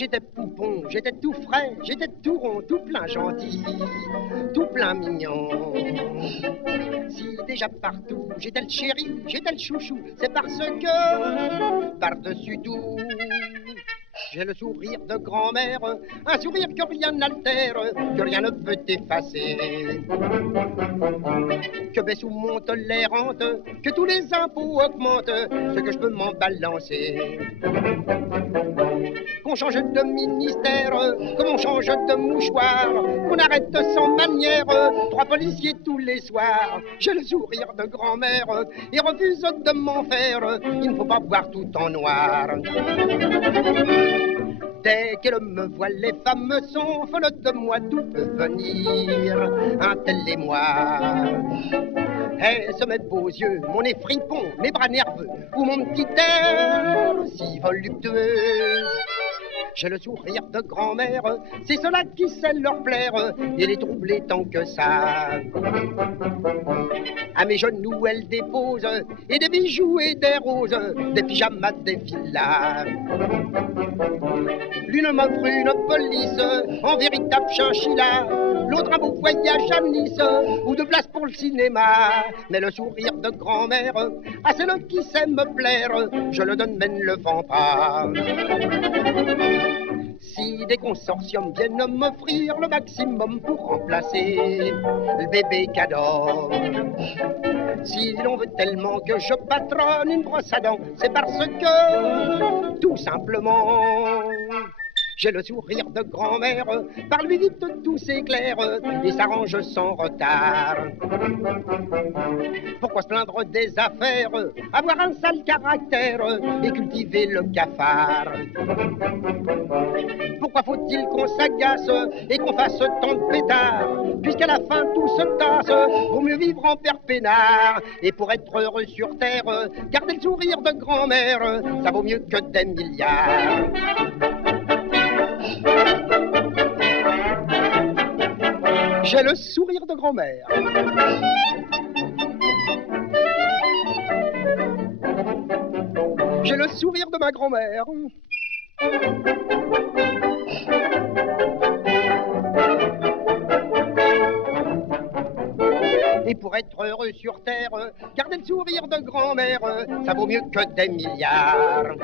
j'étais poupon, j'étais tout frais, j'étais tout rond, tout plein gentil, tout plein mignon. Si déjà partout j'étais le chéri, j'étais le chouchou, c'est parce que par-dessus tout, j'ai le sourire de grand-mère, un sourire que rien n'altère, que rien ne peut effacer. Que baisse ou monte les rentes, que tous les impôts augmentent, ce que je peux m'en balancer. Qu'on change de ministère, qu'on change de mouchoir, qu'on arrête sans manière, 3 policiers tous les soirs. J'ai le sourire de grand-mère et refuse de m'en faire, il ne faut pas voir tout en noir. Dès qu'elle me voit, les femmes sont folles de moi, tout peut venir, un tel émoi. Elle se met beaux yeux, mon nez fripon, mes bras nerveux, ou mon petit air si voluptueux. J'ai le sourire de grand-mère, c'est cela qui sait leur plaire, et les troubler tant que ça. À mes genoux, elle dépose, et des bijoux et des roses, des pyjamas, des villas. L'une m'offre une police, en véritable chinchilla, l'autre un beau voyage à Nice, ou de place pour le cinéma. Mais le sourire de grand-mère, à celle qui sait me plaire, je le donne, mais ne le vends pas. Si des consortiums viennent m'offrir le maximum pour remplacer le bébé cadeau, si l'on veut tellement que je patronne une brosse à dents, c'est parce que, tout simplement, j'ai le sourire de grand-mère, par lui vite tout s'éclaire et s'arrange sans retard. Pourquoi se plaindre des affaires, avoir un sale caractère et cultiver le cafard? Pourquoi faut-il qu'on s'agace et qu'on fasse tant de pétards, puisqu'à la fin tout se tasse, vaut mieux vivre en père peinard. Et pour être heureux sur terre, garder le sourire de grand-mère, ça vaut mieux que des milliards. J'ai le sourire de grand-mère. J'ai le sourire de ma grand-mère. Et pour être heureux sur terre, garder le sourire de grand-mère, ça vaut mieux que des milliards.